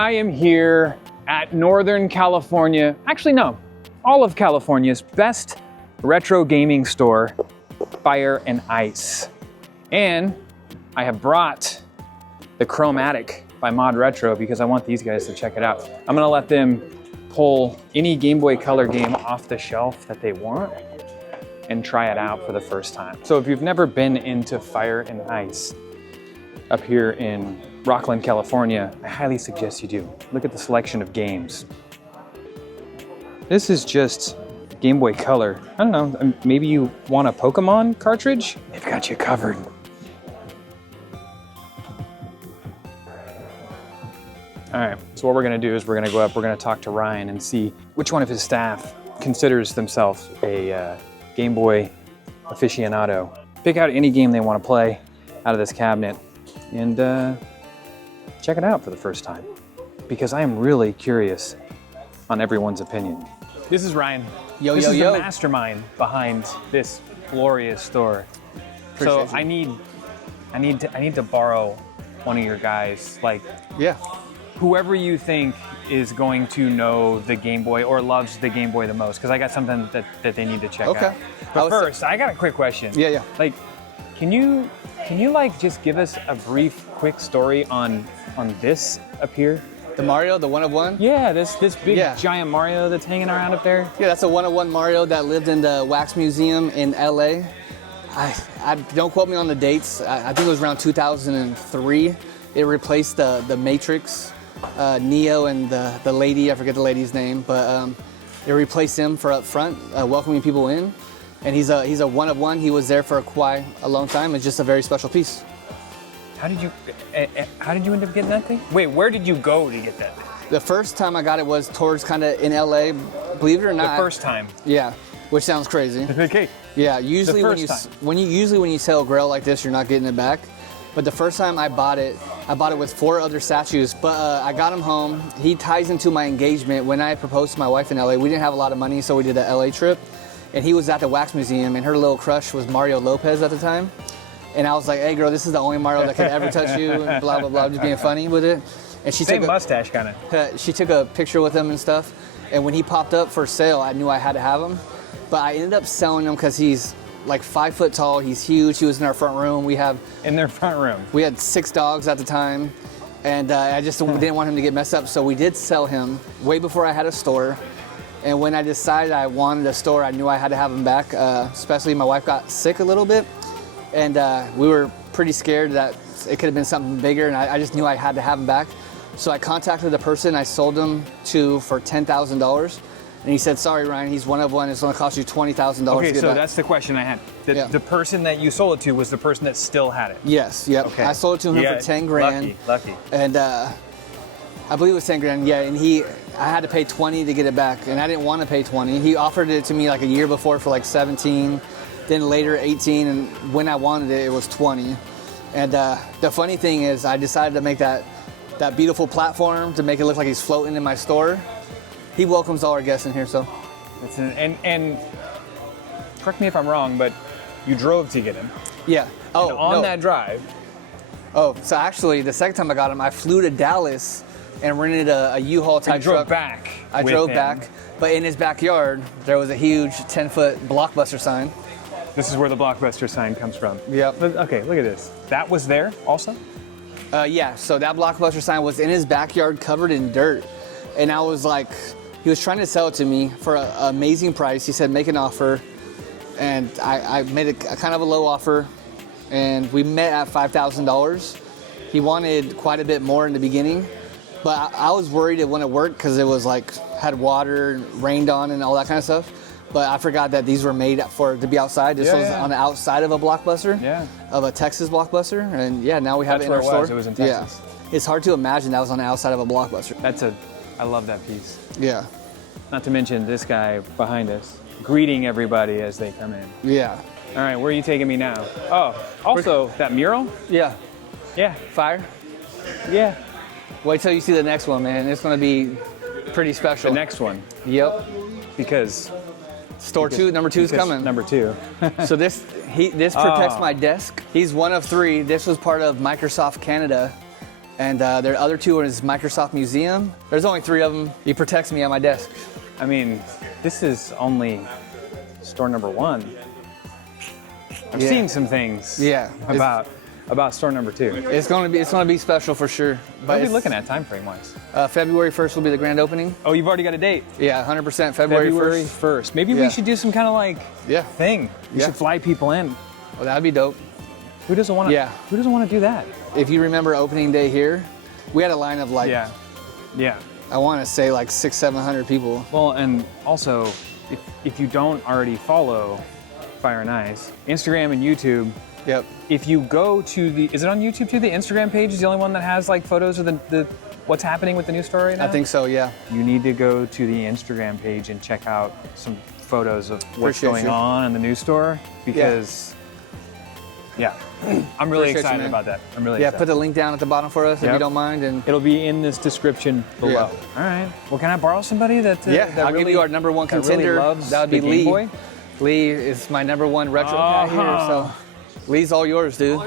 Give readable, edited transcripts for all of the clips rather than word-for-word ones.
I am here at Northern California, actually no, all of California's best retro gaming store, Fire and Ice. And I have brought the Chromatic by Mod Retro because I want these guys to check it out. I'm gonna let them pull any Game Boy Color game off the shelf that they want and try it out for the first time. So if you've never been into Fire and Ice up here in Rockland, California, I highly suggest you do. Look at the selection of games. This is just Game Boy Color. I don't know, maybe you want a Pokemon cartridge? They've got you covered. All right, so what we're gonna do is we're gonna go up, we're gonna talk to Ryan and see which one of his staff considers themselves a Game Boy aficionado. Pick out any game they wanna play out of this cabinet and check it out for the first time, because I am really curious on everyone's opinion. This is Ryan. Yo, this yo, is yo. the mastermind behind this glorious store. So I need to borrow one of your guys, like whoever you think is going to know the Game Boy or loves the Game Boy the most, because I got something that they need to check out. But first, I got a quick question. Yeah. Like, can you like just give us a brief, quick story on this up here? The Mario, the one of one? Yeah, this big giant Mario that's hanging around up there. Yeah, that's a one of one Mario that lived in the Wax Museum in LA. I don't quote me on the dates. I think it was around 2003. It replaced the Matrix, Neo and the lady, I forget the lady's name, but it replaced him for up front, welcoming people in. And he's a one of one. He was there for quite a long time. It's just a very special piece. How did you end up getting that thing? Wait, where did you go to get that thing? The first time I got it was towards kind of in LA, believe it or not. The first time? Yeah, which sounds crazy. Okay. Yeah, usually when you sell a grail like this, you're not getting it back. But the first time I bought it with 4 other statues. But I got him home. He ties into my engagement. When I proposed to my wife in LA, we didn't have a lot of money, so we did a LA trip. And he was at the Wax Museum, and her little crush was Mario Lopez at the time. And I was like, hey girl, this is the only Mario that could ever touch you, and blah, blah, blah, just being funny with it. And she Same mustache, kind of. She took a picture with him and stuff. And when he popped up for sale, I knew I had to have him. But I ended up selling him because he's like 5 foot tall, he's huge. He was in our front room. In their front room? We had 6 dogs at the time. And I just didn't want him to get messed up. So we did sell him way before I had a store. And when I decided I wanted a store, I knew I had to have him back, especially my wife got sick a little bit. And we were pretty scared that it could have been something bigger, and I just knew I had to have him back. So I contacted the person I sold him to for $10,000. And he said, sorry, Ryan, he's one of one. It's going to cost you $20,000 Okay, to get so back. that's the question I had. The person that you sold it to was the person that still had it? Yes, yep. Okay. I sold it to him for 10 grand. Lucky. And I believe it was 10 grand, yeah. And I had to pay 20 to get it back, and I didn't want to pay 20. He offered it to me like a year before for like 17, then later 18, and when I wanted it, it was 20. And the funny thing is, I decided to make that beautiful platform to make it look like he's floating in my store. He welcomes all our guests in here, so. And correct me if I'm wrong, but you drove to get him. Yeah. Oh, on that drive. Oh, so actually, the second time I got him, I flew to Dallas and rented a U-Haul type truck. I drove back, but in his backyard, there was a huge 10-foot Blockbuster sign. This is where the Blockbuster sign comes from. Yep. Okay, look at this. That was there also? Yeah, so that Blockbuster sign was in his backyard covered in dirt. And I was like, he was trying to sell it to me for an amazing price. He said, make an offer. And I made a kind of a low offer. And we met at $5,000. He wanted quite a bit more in the beginning. But I was worried it wouldn't work because it was like, had water, rained on and all that kind of stuff. But I forgot that these were made to be outside. This was on the outside of a Blockbuster, of a Texas Blockbuster. And yeah, now we have it in our store. It was in Texas. Yeah. It's hard to imagine that was on the outside of a Blockbuster. I love that piece. Yeah. Not to mention this guy behind us, greeting everybody as they come in. Yeah. All right, where are you taking me now? Oh, also that mural? Yeah. Yeah. Fire? Yeah. Wait till you see the next one, man. It's going to be pretty special. The next one? Yep. Because number two is coming. Number 2. So this protects my desk. He's one of 3. This was part of Microsoft Canada. And their other two is Microsoft Museum. There's only 3 of them. He protects me at my desk. I mean, this is only store number 1. I've seen some things about store number 2. It's gonna be special for sure. What are we looking at time frame wise? February 1st will be the grand opening. Oh, you've already got a date. Yeah, 100% February 1st. Maybe we should do some kind of like thing. We Yeah. should fly people in. Well, that'd be dope. Who doesn't want to? Yeah. Who doesn't want to do that? If you remember opening day here, we had a line of like, Yeah. I want to say like 600-700 people. Well, and also, if you don't already follow Fire and Ice, Instagram and YouTube. Yep. If you go to is it on YouTube too? The Instagram page is the only one that has like photos of the what's happening with the new store right now? I think so, yeah. You need to go to the Instagram page and check out some photos of what's going on in the new store because, I'm really excited about that. I'm really excited. Put the link down at the bottom for us if you don't mind. And it'll be in this description below. Yeah. All right. Well, can I borrow somebody that? I'll give you our number 1 contender. Really loves that would be the Lee. Game Boy? Lee is my number 1 retro guy here, so Lee's all yours, dude.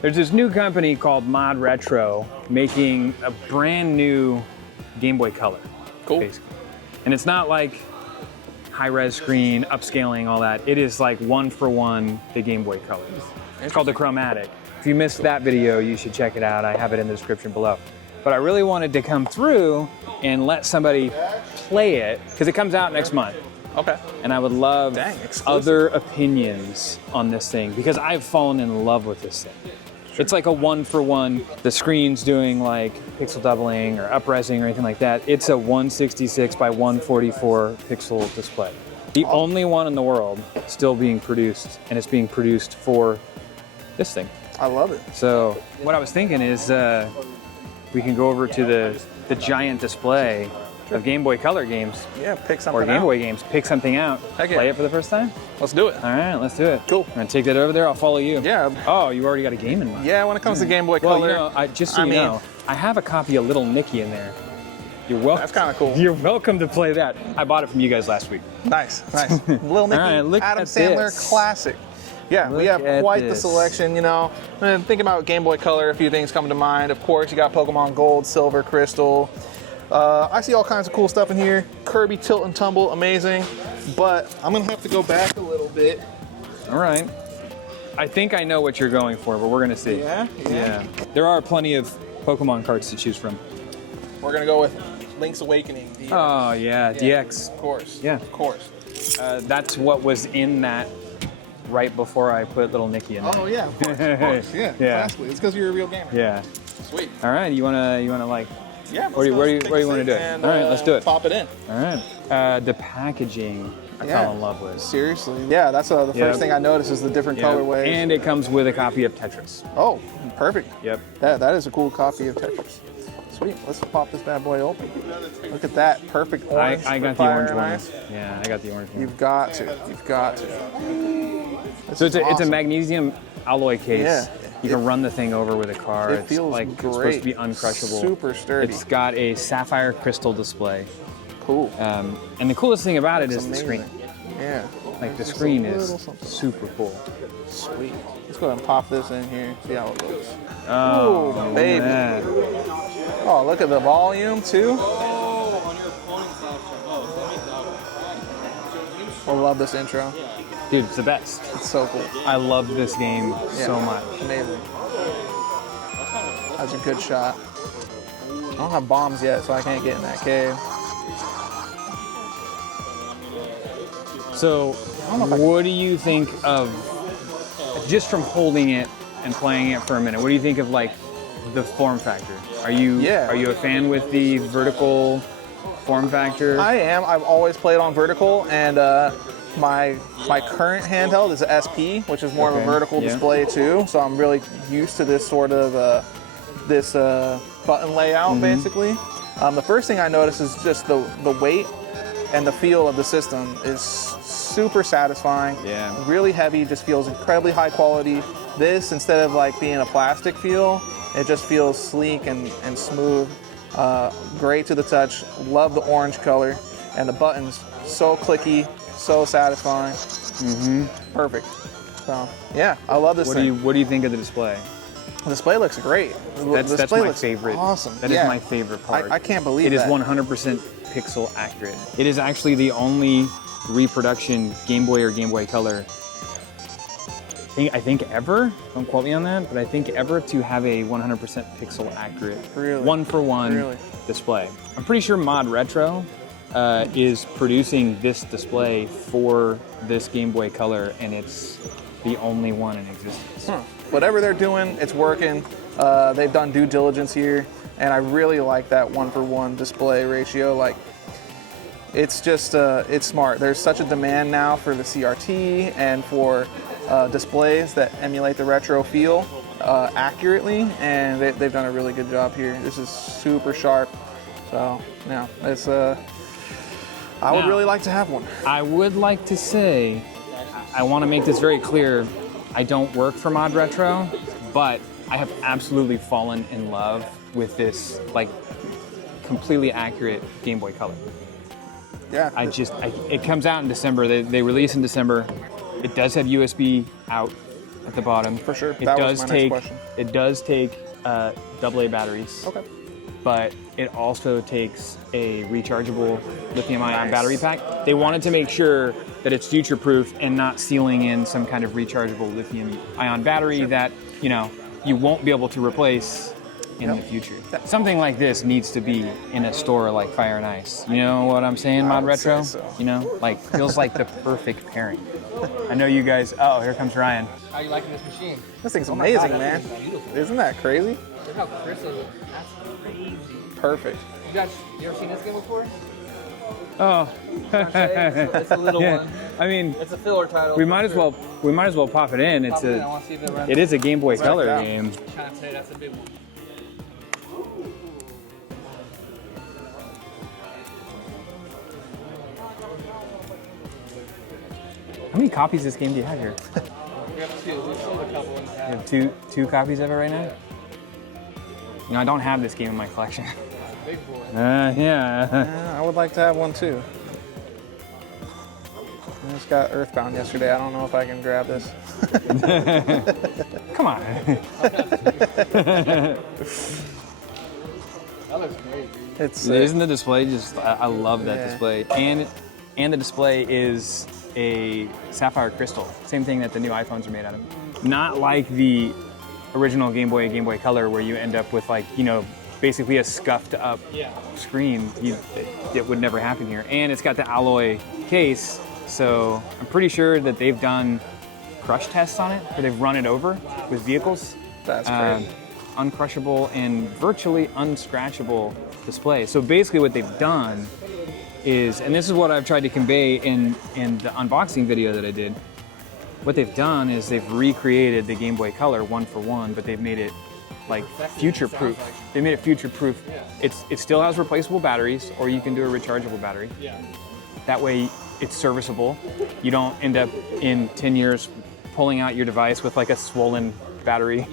There's this new company called Mod Retro making a brand new Game Boy Color. Cool. Basically. And it's not like high-res screen, upscaling, all that. It is like 1-for-1 the Game Boy Color. It's called the Chromatic. If you missed that video, you should check it out. I have it in the description below. But I really wanted to come through and let somebody play it because it comes out next month. Okay. And I would love other opinions on this thing because I've fallen in love with this thing. It's like a 1-for-1. The screen's doing like pixel doubling or up-resing or anything like that. It's a 166 by 144 pixel display. The only one in the world still being produced, and it's being produced for this thing. I love it. So what I was thinking is we can go over to the giant display of Game Boy Color games. Yeah, pick something or Game Boy games. Pick something out. Heck yeah. Play it for the first time. Let's do it. All right, let's do it. Cool. I'm gonna take that over there. I'll follow you. Yeah. Oh, you already got a game in mind. Yeah, when it comes to Game Boy Well, Color. you know, just so you know, I have a copy of Little Nicky in there. You're welcome. That's kind of cool. You're welcome to play that. I bought it from you guys last week. Nice. Little Nicky, All right, look Adam at Sandler this. classic. Yeah, we Look have at quite the this. selection, you know. When thinking about Game Boy Color, a few things come to mind. Of course, you got Pokemon Gold, Silver, Crystal. I see all kinds of cool stuff in here. Kirby Tilt and Tumble, amazing. But I'm gonna have to go back a little bit. All right. I think I know what you're going for, but we're gonna see. Yeah. There are plenty of Pokemon cards to choose from. We're gonna go with Link's Awakening. DX. Oh yeah, DX. Of course. Yeah. Of course. That's what was in that right before I put Little Nicky in there. Oh yeah, of course. Of course. Yeah. Yeah. Classically. It's because you're a real gamer. Yeah. Sweet. All right. You wanna like? Yeah. Where do you want to do it? And, All right, let's do it. Pop it in. All right. The packaging I fell in love with. Seriously. Yeah, that's the first thing I noticed is the different colorways. And it comes with a copy of Tetris. Oh, perfect. Yep. That is a cool copy of Tetris. Sweet. Let's pop this bad boy open. Look at that. Perfect orange. I got the orange one. Yeah, I got the orange one. You've got to. You've got to. So it's a magnesium alloy case. Yeah. You can run the thing over with a car. It feels like great. It's supposed to be uncrushable. Super sturdy. It's got a sapphire crystal display. Cool. And the coolest thing about it is the amazing. screen. Yeah. Like the Just a screen little is something. super cool. Sweet. Let's go ahead and pop this in here. See how it looks. Oh, Ooh, baby. man. Oh, look at the volume too. I love this intro. Dude, it's the best. It's so cool. I love this game so much. Amazing. That's a good shot. I don't have bombs yet, so I can't get in that cave. So, what do you think of, just from holding it and playing it for a minute, what do you think of like the form factor? Are you a fan with the vertical form factor? I am. I've always played on vertical, and my current handheld is a SP, which is more of a vertical display too. So I'm really used to this sort of button layout, basically. The first thing I noticed is just the weight and the feel of the system is super satisfying. Yeah. Really heavy, just feels incredibly high quality. This, instead of like being a plastic feel, it just feels sleek and smooth. Great to the touch. Love the orange color, and the buttons so clicky, so satisfying. Perfect. So yeah, I love this thing. What do you think of the display? The display looks great. That's display my looks favorite. Awesome. That is my favorite part. I can't believe it that. is 100% pixel accurate. It is actually the only reproduction Game Boy or Game Boy Color, I think ever, don't quote me on that, but I think ever to have a 100% pixel accurate, one-for-one display. I'm pretty sure Mod Retro is producing this display for this Game Boy Color, and it's the only one in existence. Whatever they're doing, it's working. They've done due diligence here, and I really like that one-for-one display ratio. Like, it's just, it's smart. There's such a demand now for the CRT and for displays that emulate the retro feel accurately, and they've done a really good job here. This is super sharp. So, yeah, it's, I would really like to have one. I would like to say, I want to make this very clear, I don't work for Mod Retro, but I have absolutely fallen in love with this, like, completely accurate Game Boy Color. Yeah. It comes out in December. They release in December. It does have USB out at the bottom. For sure. It does take AA batteries. Okay. But it also takes a rechargeable lithium-ion battery pack. They wanted to make sure that it's future-proof and not sealing in some kind of rechargeable lithium-ion battery that, you know, you won't be able to replace in the future. Something like this needs to be in a store like Fire and Ice. You know what I'm saying, Mod Retro? So. You know, like, feels like the perfect pairing. I know you guys, oh, here comes Ryan. How are you liking this machine? This thing's amazing, God, man. This is beautiful. Isn't that crazy? Look how crisp it is. That's crazy. Perfect. You ever seen this game before? Oh. It's a little one. I mean, It's a filler title. we might as well pop it in. I want to see if it runs. It is a Game Boy Color out. game. I'm trying to say that's a big one. How many copies of this game do you have here? We have two. We've sold a couple in the past. You have two copies of it right now? You know, I don't have this game in my collection. Big boy. Yeah. Yeah, I would like to have one too. I just got Earthbound yesterday. I don't know if I can grab this. Come on. That looks great, dude. It's Isn't the display just, I love that display. And the display is a sapphire crystal. Same thing that the new iPhones are made out of. Not like the original Game Boy and Game Boy Color where you end up with, like, you know, basically a scuffed up screen. It would never happen here. And it's got the alloy case, so I'm pretty sure that they've done crush tests on it, where they've run it over with vehicles. That's crazy. Uncrushable and virtually unscratchable display. So basically what they've done is, and this is what I've tried to convey in the unboxing video that I did, what they've done is they've recreated the Game Boy Color one-for-one, but they've made it like future-proof. They made it future-proof. It still has replaceable batteries, or you can do a rechargeable battery. That way it's serviceable. You don't end up in 10 years pulling out your device with like a swollen battery,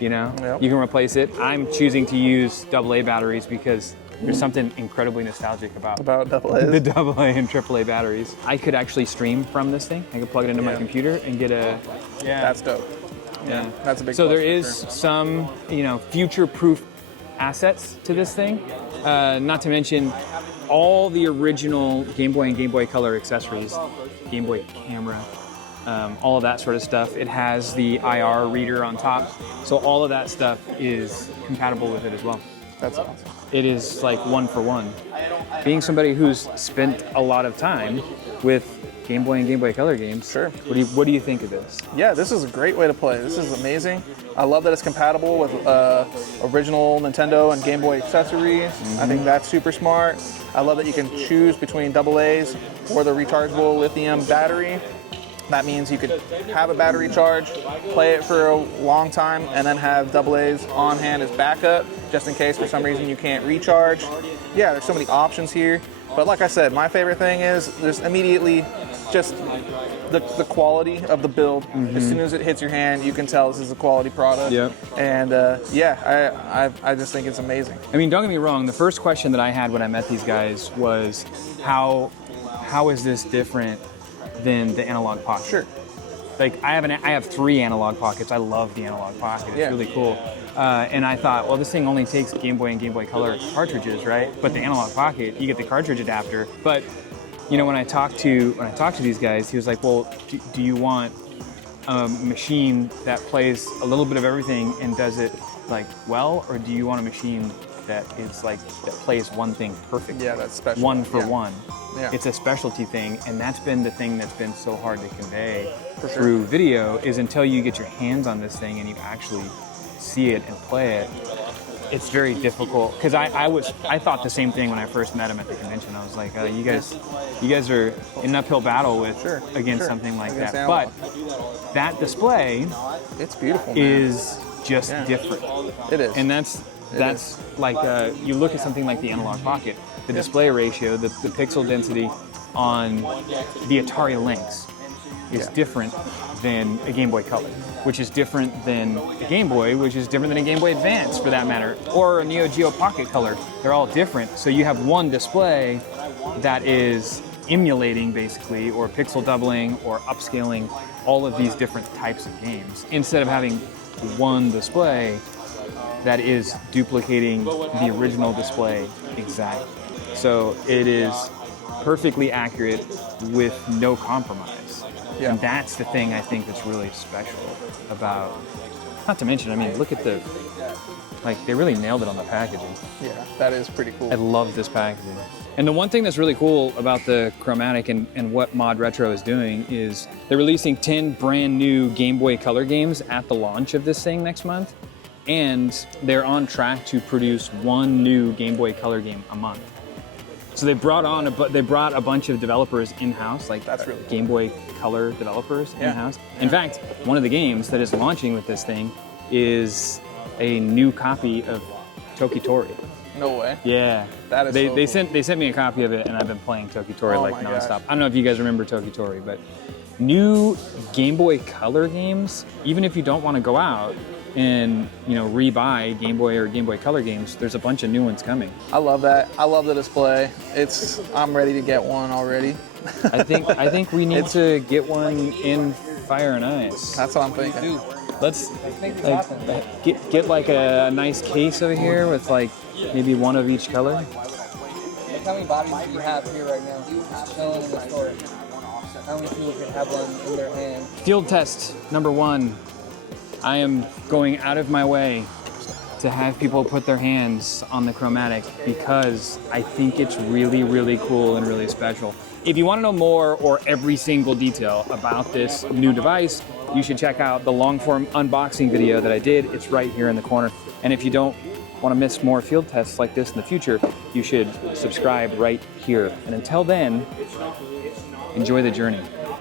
you know? Yep. You can replace it. I'm choosing to use AA batteries because there's something incredibly nostalgic about AA's. the AA and AAA batteries. I could actually stream from this thing. I could plug it into my computer and get a, That's dope. yeah. That's a big So plus there for is sure. some, you know, future-proof assets to this thing. Not to mention all the original Game Boy and Game Boy Color accessories, Game Boy camera, all of that sort of stuff. It has the IR reader on top. So all of that stuff is compatible with it as well. That's awesome. It is like one-for-one. Being somebody who's spent a lot of time with Game Boy and Game Boy Color games, Sure. What do you think of this? Yeah, this is a great way to play. This is amazing. I love that it's compatible with original Nintendo and Game Boy accessories. I think that's super smart. I love that you can choose between AA's or the rechargeable lithium battery. That means you could have a battery charge, play it for a long time, and then have AA's on hand as backup, just in case for some reason you can't recharge. Yeah, there's so many options here. But like I said, my favorite thing is there's immediately just the quality of the build. As soon as it hits your hand, you can tell this is a quality product. Yep. And I just think it's amazing. I mean, don't get me wrong. The first question that I had when I met these guys was, how is this different than the Analog Pocket? Sure. like I have 3 analog pockets. I love the analog pocket. It's Yeah. really cool. And I thought, well, this thing only takes Game Boy and Game Boy Color cartridges, right? But the analog pocket, you get the cartridge adapter. But you know, when I talked to these guys, he was like, well, do you want a machine that plays a little bit of everything and does it like well, or do you want a machine that is like that plays one thing perfectly? Yeah, that's special. One for Yeah. one. Yeah. It's a specialty thing, and that's been the thing that's been so hard to convey For sure. through video, is until you get your hands on this thing and you actually see it and play it. It's very difficult, because I thought the same thing when I first met him at the convention. I was like, you guys are in an uphill battle with against something like Against that. analog. But that display It's beautiful, man. is just different. It is. And that's like you look at something like the analog pocket, the display ratio, the pixel density on the Atari Lynx is different than a Game Boy Color, which is different than a Game Boy, which is different than a Game Boy Advance for that matter, or a Neo Geo Pocket Color. They're all different. So you have one display that is emulating basically, or pixel doubling, or upscaling all of these different types of games, instead of having one display that is duplicating the original display exactly. So it is perfectly accurate with no compromise. Yeah. And that's the thing I think that's really special about, not to mention, I mean, look at they really nailed it on the packaging. Yeah, that is pretty cool. I love this packaging. And the one thing that's really cool about the Chromatic and what Mod Retro is doing is they're releasing 10 brand new Game Boy Color games at the launch of this thing next month. And they're on track to produce 1 new Game Boy Color game a month. So they brought a bunch of developers in-house, like That's really cool. Game Boy Color developers Yeah. in-house. In fact, one of the games that is launching with this thing is a new copy of Tokitori. No way. Yeah, That is they so they cool. sent me a copy of it, and I've been playing Tokitori Oh like my nonstop. gosh. I don't know if you guys remember Tokitori, but new Game Boy Color games, even if you don't want to go out and re-buy Game Boy or Game Boy Color games, there's a bunch of new ones coming. I love that. I love the display. I'm ready to get one already. I think we need to get one in Fire and Ice. That's what I'm thinking. Let's get like a nice case over here with like maybe one of each color. Look how many bodies do you have here right now? Just chilling in the store. How many people can have one in their hand? Field test number 1. I am going out of my way to have people put their hands on the Chromatic because I think it's really, really cool and really special. If you want to know more or every single detail about this new device, you should check out the long-form unboxing video that I did. It's right here in the corner. And if you don't want to miss more field tests like this in the future, you should subscribe right here. And until then, enjoy the journey.